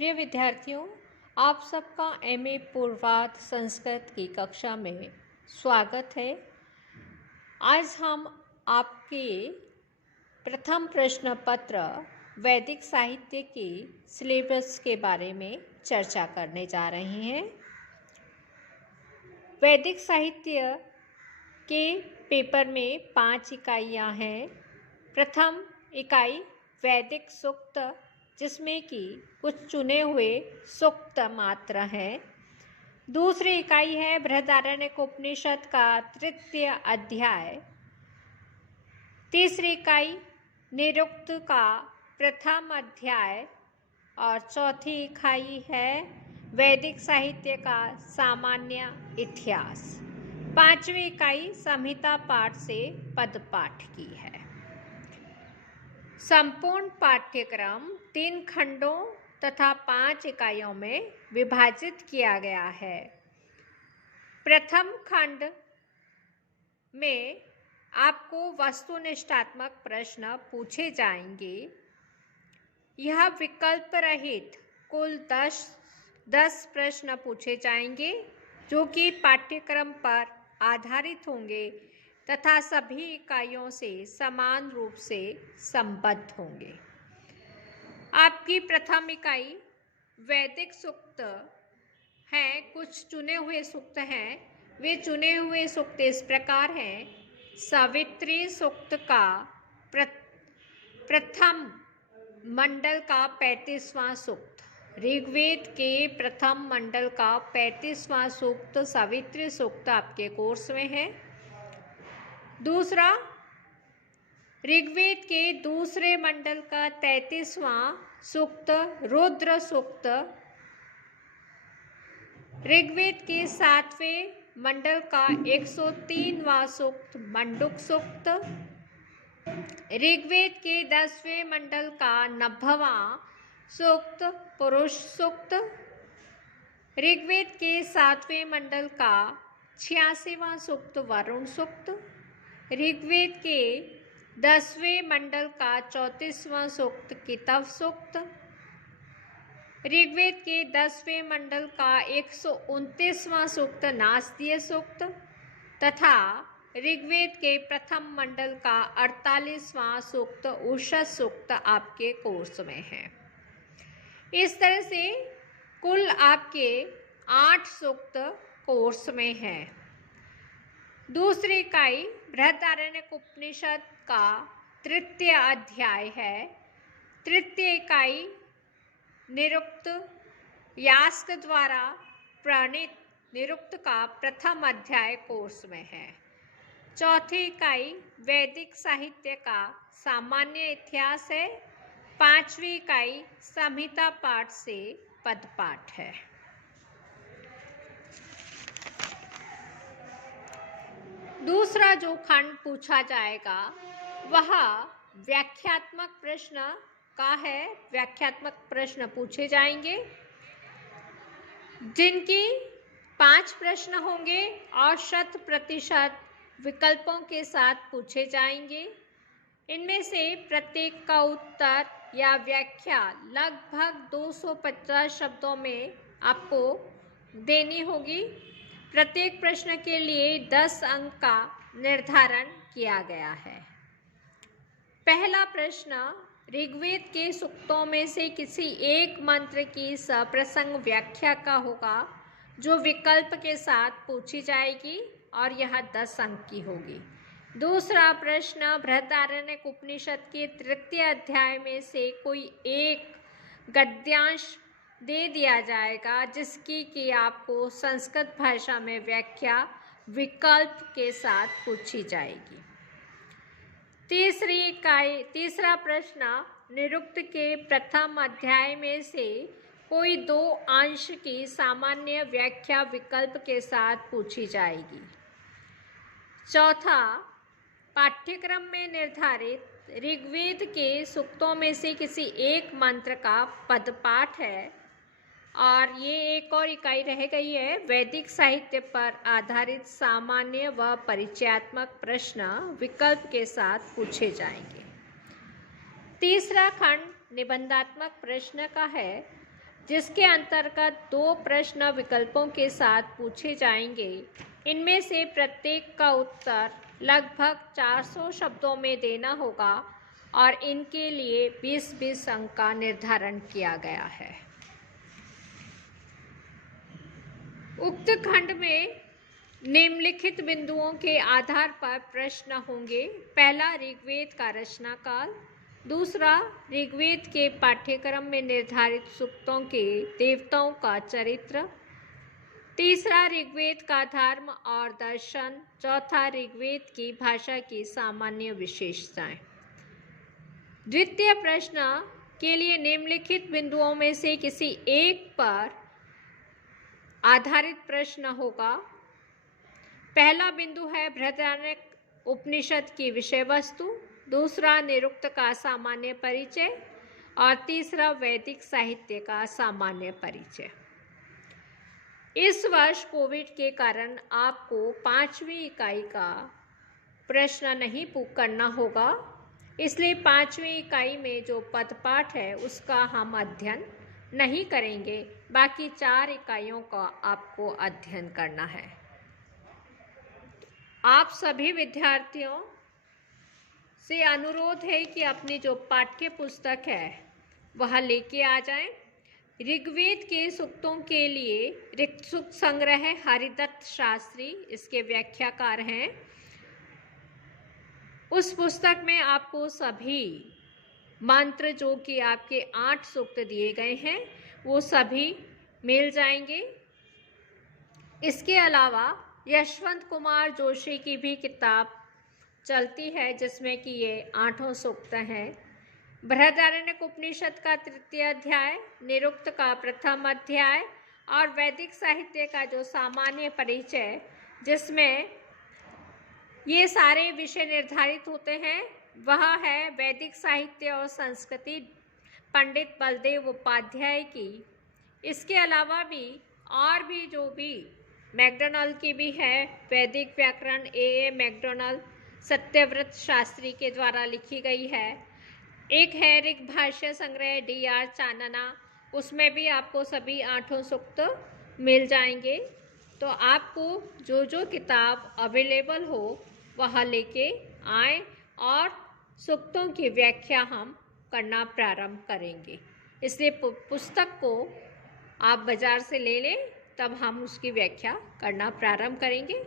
प्रिय विद्यार्थियों, आप सबका एमए पूर्वाध संस्कृत की कक्षा में स्वागत है। आज हम आपके प्रथम प्रश्न पत्र वैदिक साहित्य के सिलेबस के बारे में चर्चा करने जा रहे हैं। वैदिक साहित्य के पेपर में 5 इकाइयाँ हैं। प्रथम इकाई वैदिक सूक्त, जिसमें कि कुछ चुने हुए सूक्त मात्र हैं। दूसरी इकाई है बृहदारण्यक उपनिषद का तृतीय अध्याय। तीसरी इकाई निरुक्त का प्रथम अध्याय और चौथी इकाई है वैदिक साहित्य का सामान्य इतिहास। पांचवी इकाई संहिता पाठ से पद पाठ की है। संपूर्ण पाठ्यक्रम 3 खंडों तथा 5 इकाइयों में विभाजित किया गया है। प्रथम खंड में आपको वस्तुनिष्ठात्मक प्रश्न पूछे जाएंगे। यह विकल्प रहित कुल 10 प्रश्न पूछे जाएंगे, जो कि पाठ्यक्रम पर आधारित होंगे तथा सभी इकाइयों से समान रूप से संबद्ध होंगे। आपकी प्रथम इकाई वैदिक सूक्त हैं। कुछ चुने हुए सूक्त हैं। वे चुने हुए सूक्त इस प्रकार हैं। सावित्री सूक्त का प्रथम मंडल का 35वां सूक्त, ऋग्वेद के प्रथम मंडल का 35वां सूक्त सावित्री सूक्त आपके कोर्स में है। दूसरा, ऋग्वेद के दूसरे मंडल का 33वां सूक्त रुद्र सूक्त, ऋग्वेद के 7वें मंडल का 103वां सूक्त मंडूक सूक्त, ऋग्वेद के 10वें मंडल का 90वां सूक्त पुरुष सूक्त, ऋग्वेद के 7वें मंडल का 86वां सूक्त वरुण सूक्त, ऋग्वेद के 10वें मंडल का 34वां सूक्त कितव सूक्त, ऋग्वेद के 10वें मंडल का 129वां सूक्त नास्तीय सूक्त तथा ऋग्वेद के प्रथम मंडल का 48वां सूक्त उषस सूक्त आपके कोर्स में है। इस तरह से कुल आपके 8 सूक्त कोर्स में हैं। दूसरी इकाई बृहदारण्यक उपनिषद का तृतीय अध्याय है। तृतीय इकाई निरुक्त यास्क द्वारा प्रणीत निरुक्त का प्रथम अध्याय कोर्स में है। चौथी इकाई वैदिक साहित्य का सामान्य इतिहास है। पांचवी इकाई संहिता पाठ से पद पाठ है। दूसरा जो खंड पूछा जाएगा वह व्याख्यात्मक प्रश्न का है। व्याख्यात्मक प्रश्न पूछे जाएंगे, जिनकी 5 प्रश्न होंगे और 100% विकल्पों के साथ पूछे जाएंगे। इनमें से प्रत्येक का उत्तर या व्याख्या लगभग 250 शब्दों में आपको देनी होगी। प्रत्येक प्रश्न के लिए 10 अंक का निर्धारण किया गया है। पहला प्रश्न ऋग्वेद के सूक्तों में से किसी एक मंत्र की सप्रसंग व्याख्या का होगा, जो विकल्प के साथ पूछी जाएगी और यह 10 अंक की होगी। दूसरा प्रश्न बृहदारण्यक उपनिषद के तृतीय अध्याय में से कोई एक गद्यांश दे दिया जाएगा, जिसकी कि आपको संस्कृत भाषा में व्याख्या विकल्प के साथ पूछी जाएगी। तीसरा प्रश्न निरुक्त के प्रथम अध्याय में से कोई 2 अंश की सामान्य व्याख्या विकल्प के साथ पूछी जाएगी। चौथा, पाठ्यक्रम में निर्धारित ऋग्वेद के सूक्तों में से किसी एक मंत्र का पदपाठ है। और ये एक और इकाई रह गई है, वैदिक साहित्य पर आधारित सामान्य व परिचयात्मक प्रश्न विकल्प के साथ पूछे जाएंगे। तीसरा खंड निबंधात्मक प्रश्न का है। जिसके अंतर्गत 2 प्रश्न विकल्पों के साथ पूछे जाएंगे। इनमें से प्रत्येक का उत्तर लगभग 400 शब्दों में देना होगा और इनके लिए 20-20 अंक का निर्धारण किया गया है। उक्त खंड में निम्नलिखित बिंदुओं के आधार पर प्रश्न होंगे। पहला, ऋग्वेद का रचना काल। दूसरा, ऋग्वेद के पाठ्यक्रम में निर्धारित सूक्तों के देवताओं का चरित्र। तीसरा, ऋग्वेद का धर्म और दर्शन। चौथा, ऋग्वेद की भाषा की सामान्य विशेषताएं। द्वितीय प्रश्न के लिए निम्नलिखित बिंदुओं में से किसी एक पर आधारित प्रश्न होगा। पहला बिंदु है बृहदारण्यक उपनिषद की विषय वस्तु। दूसरा, निरुक्त का सामान्य परिचय और तीसरा, वैदिक साहित्य का सामान्य परिचय। इस वर्ष कोविड के कारण आपको 5वीं इकाई का प्रश्न नहीं करना होगा, इसलिए 5वीं इकाई में जो पदपाठ है उसका हम अध्ययन नहीं करेंगे। बाकी 4 इकाइयों का आपको अध्ययन करना है। आप सभी विद्यार्थियों से अनुरोध है कि अपनी जो पाठ्य पुस्तक है वह लेके आ जाएं। ऋग्वेद के सूक्तों के लिए ऋक् सूक्त संग्रह है, हरिदत्त शास्त्री इसके व्याख्याकार हैं। उस पुस्तक में आपको सभी मंत्र जो कि आपके 8 सूक्त दिए गए हैं वो सभी मिल जाएंगे। इसके अलावा यशवंत कुमार जोशी की भी किताब चलती है जिसमें कि ये 8 सूक्त हैं। बृहदारण्यक उपनिषद का 3य अध्याय, निरुक्त का 1म अध्याय और वैदिक साहित्य का जो सामान्य परिचय जिसमें ये सारे विषय निर्धारित होते हैं वह है वैदिक साहित्य और संस्कृति पंडित बलदेव उपाध्याय की। इसके अलावा भी और भी जो भी मैकडॉनल्ड की भी है, वैदिक व्याकरण A.A. मैकडॉनल्ड सत्यव्रत शास्त्री के द्वारा लिखी गई है। एक है ऋग भाष्य संग्रह D.R. चानना, उसमें भी आपको सभी 8 सूक्त मिल जाएंगे। तो आपको जो जो किताब अवेलेबल हो वह लेके आएँ और सूक्तों की व्याख्या हम करना प्रारंभ करेंगे। इसलिए पुस्तक को आप बाज़ार से ले लें, तब हम उसकी व्याख्या करना प्रारंभ करेंगे।